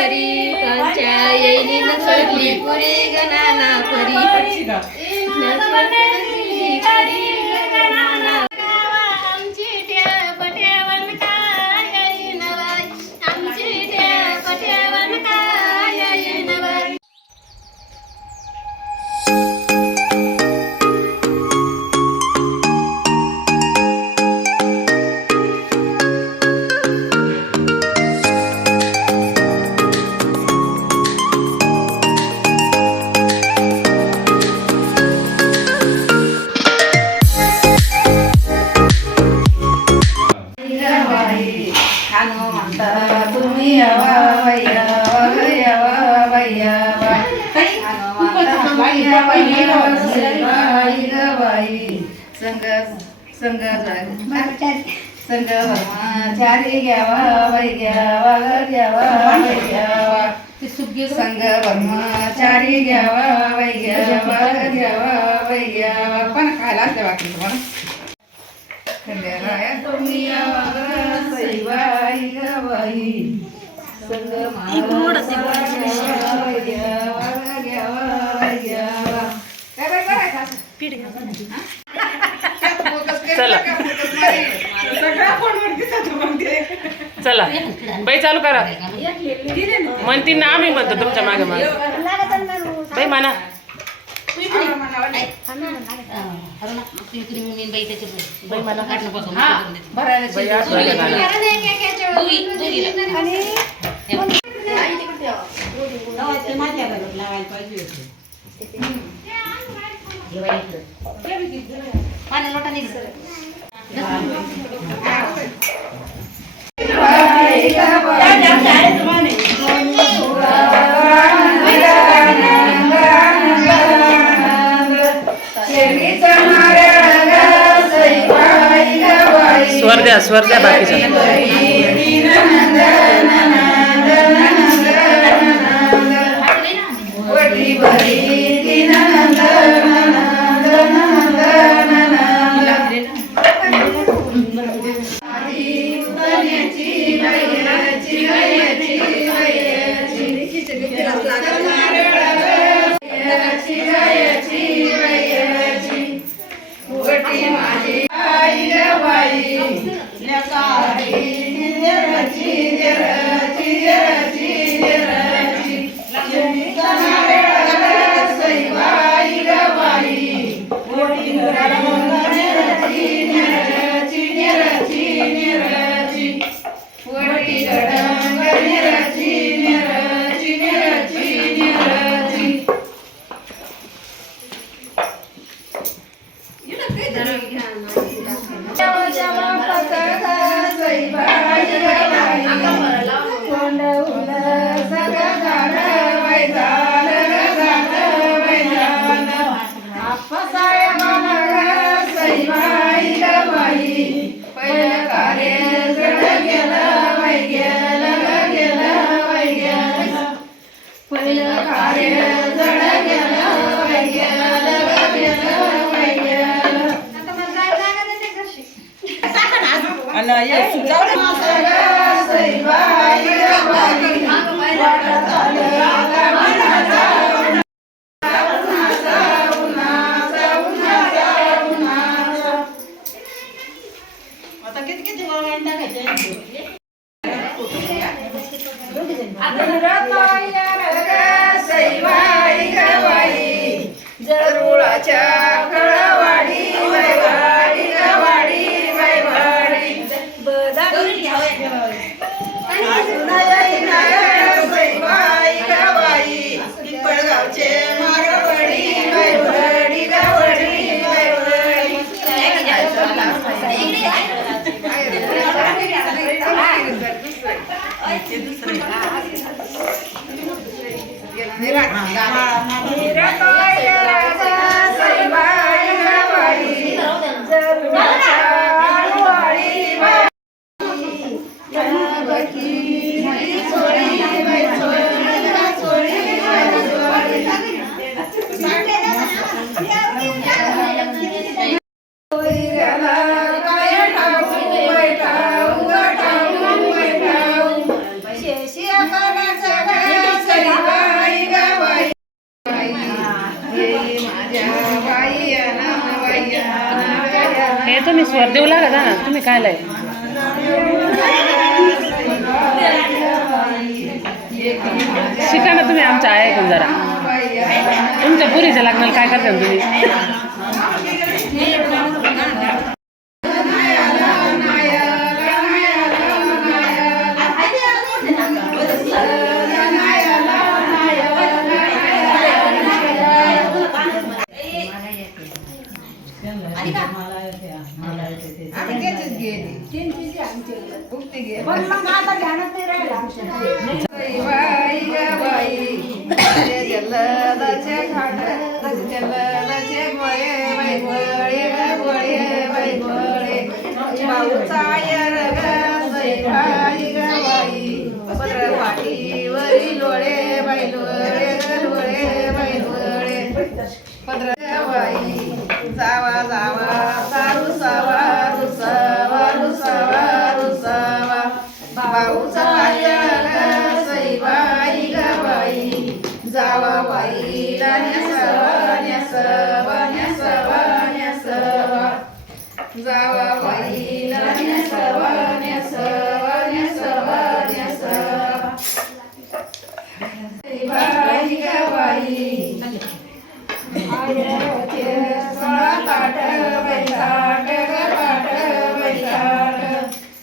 परी कंच्या येईन सोडली पुरी गणाना परी आमची ठेप ठेवण काय येईन बाई आमची ठेप ठेवण काय येईन बाई संग ब्रह्मचारी घ्यावा बाई घ्यावा घ्यावा बाई घ्यावा संग ब्रह्मचारी घ्यावा बाई घ्यावा घ्यावा बाई घ्यावा पण खायला असते बाकी तुम्हाला खंडेराया तुम्ही सईबाई गवाई संग घ्यावा घ्यावा घ्यावा काय बाई करायचं पीठ घ्या चला चला बाई चालू करा म्हणती ना आम्ही म्हणतो तुमच्या मागे मागे बाई म्हणा बाई मला पाणी लोटा नाही स्वर द्या बाकीच्या कोणाचं ग सई बाई ग बाई माझ्या बाई ना बाई हे तुम्ही स्वर देऊ लागा जा ना तुम्ही काय लाय शिका ना तुम्ही आमच्या ऐकून जरा तुमच्या पुरीच्या लग्नाला काय करता तुम्ही जावा जावा सारू सावा रुसावा रुसावा रुसावा भाऊचा सई बाई ग बाई जावा बाईला न्यासावा न्यासावा न्यासावा न्यासावा जावा बाईला न्यासावा न्यासावा न्यासावा न्यासावा सई बाई ग बाई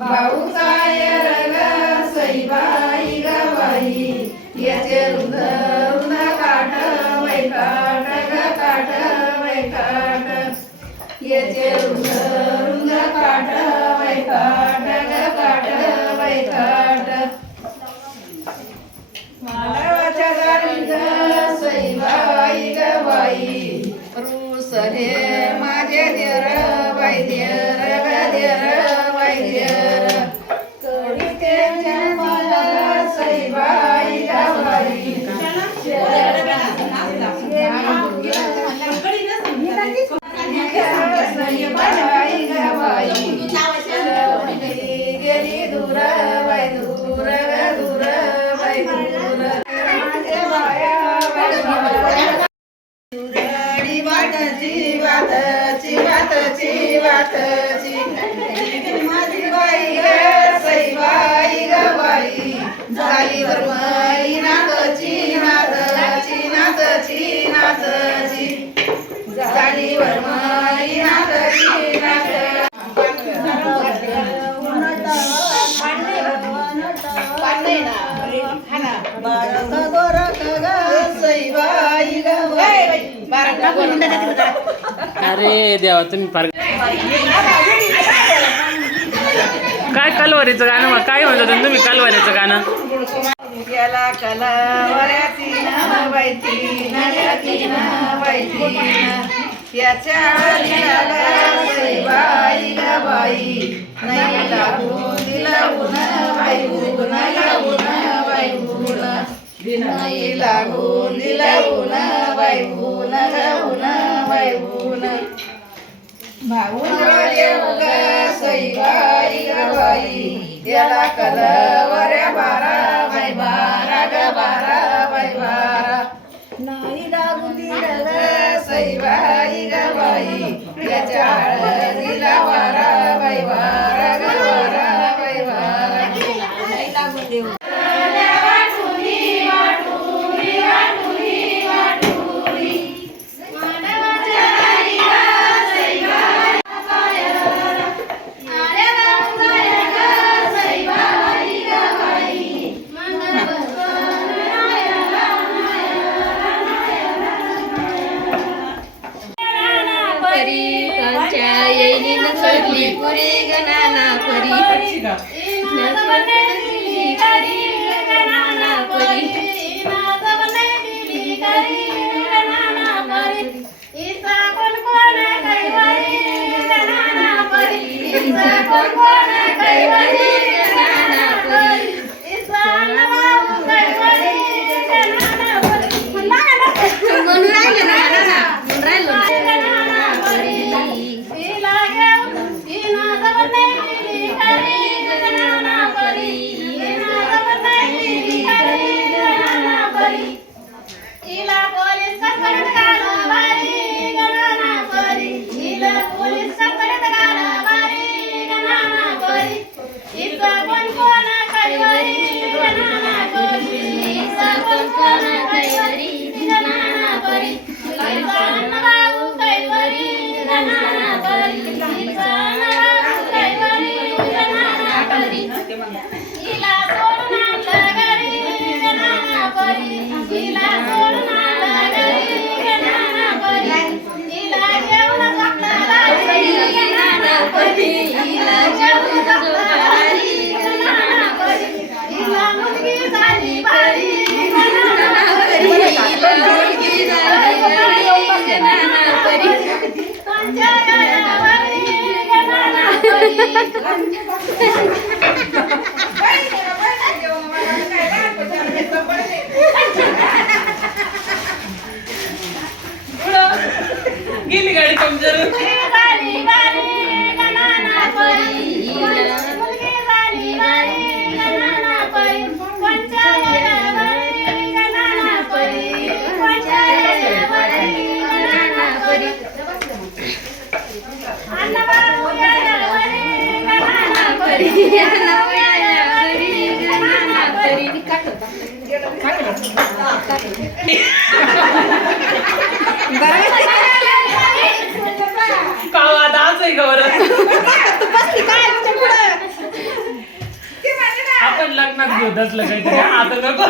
भाऊचा सई बाई ग बाई याचे रुंद रुंद काठ वैकाट ग काठ वैकाट याचे रुंद रुंद काठ वैकाट ग काठ वैकाट मानवाच्या दारीत सई बाई ग बाई रुसले माझे देर बाई देर ग देर बाई देर कडी मला सई बाई ग बाई सई बाई ग बाई गेली दूर बाई दूर ग दूर बाई दूर माझे बाया दुरडी वाटची वाटची वाटची वाटची माझी बाई ग सई बाई ग बाई झालीवर मई नाचची नाचची नाचची नाचची झालीवर मई नाचची सई बाई ग बाई अरे देवा तुम्ही फार काय कलवरीचं गाणं मग काय म्हणत तुम्ही कलवरीचं गाणं याला कलावऱ्यातीन बाईतीन यातीन बाईतीन याच्या सई बाई ग बाई नाही लागून दिला ऊन बाई ऊन लागून बाई ऊन नाही लागून दिला ऊन बाई ऊन ऊन बाई ऊन भाऊन ग सई बाई ग बाई याला कलवऱ्या बारा बाई बारा ग बारा बाई बारा नाही लागून दिला सई बाई ग बाई याच्या हळदीला वारा बाई बारा ग बारा बाई बारा नाही लागून देऊ पुरी गणाना परी गेली गाडी पंक्चर. कावा दाच आहे गौरव. आपण लग्नात घेऊ दसलं काहीतरी आता नको.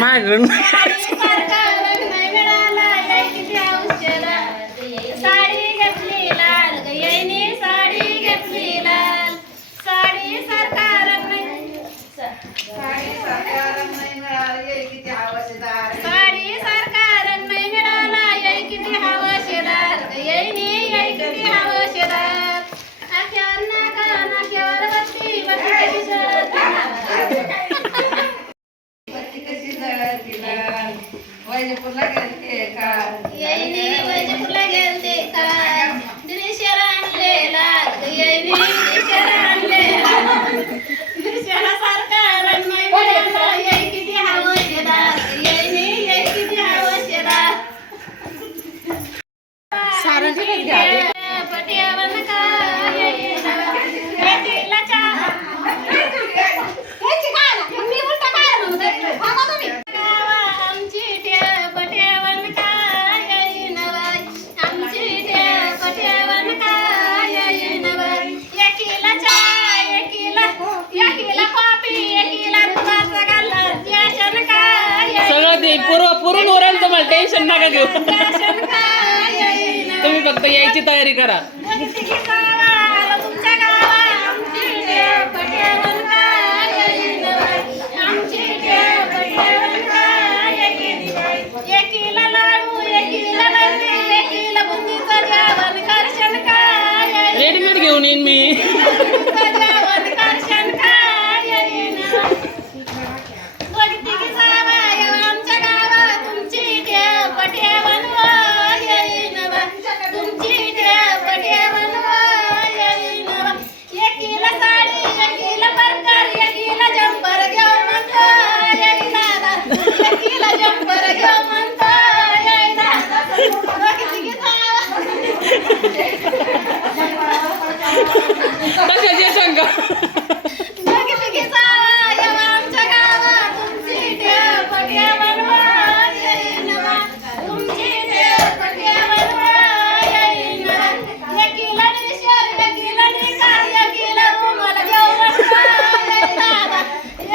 माझ्याकडून साडी घेतली लाल गयनी साडी घेतली लाल साडी सारखा रंग नाही साडी सारखा रंग नाही मिळाला येई किती हवशेदार येईनी येई किती हवशेदार आख्यावर नाका नाक्यावर बसली वैजपूरला गेलते का येईनी वैजपूरला गेलते का दिनेशर आणले लाल येईनी दिनेशर आणले दिनेशरा सारखा रंग नाही मिळाला येई किती हवशेदार येईनी येई किती हवशेदार पटियावर का येईना पेटीला चहा मी उलटा काय म्हणते थांबा तुम्ही आमची पटियावर का येईना बाई आमची पटियावर का येईना बाई एकीला चहा एकीला कॉफी एकीला दुधाचा गल्ला याशन का सगळं ते पुरून उरेल तुम्हाला टेन्शन नका घेऊ. तुम्ही फक्त यायची तयारी करा. तुमच्या गावा आमची पटियावर का येईना बाई आमची पटियावर का येईना बाई एकीला लाडू एकीला बर्फी एकीला बुंदीचं जेवण करशन का रेडीमेड घेऊन येईन मी. जेवण करशन का येईना लगे लगे जावा येवा आमच्या गावात तुमची देव पट्या बनवा येईन बा तुमची देव पट्या बनवा येईन एकीला निशर एकीला निकाल एकीला रुमाल घेऊ म्हणता येई दादा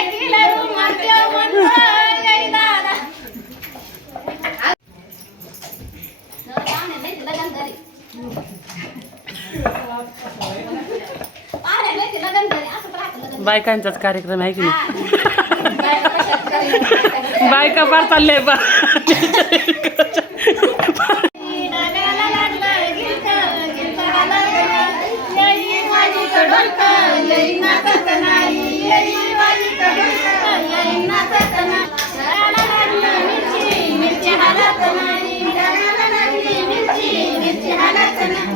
एकीला रुमाल घेऊ म्हणता येई दादा पाहुणे नाही लगन घरी पाहुणे नाही लगन घरी असं राहतं लगन बायकांचाच कार्यक्रम आहे की नाही बायका कशात करी बायका फार चालले बा डाब्याला लागलं गिलक गिलकाला लागलं येई माझी कडक येई नाचत नाही येई माझी कडक येई नाचत नाही डाब्याला लागलं मिरची मिरची हालत नाही डाब्याला लागली मिरची मिरची हालत नाही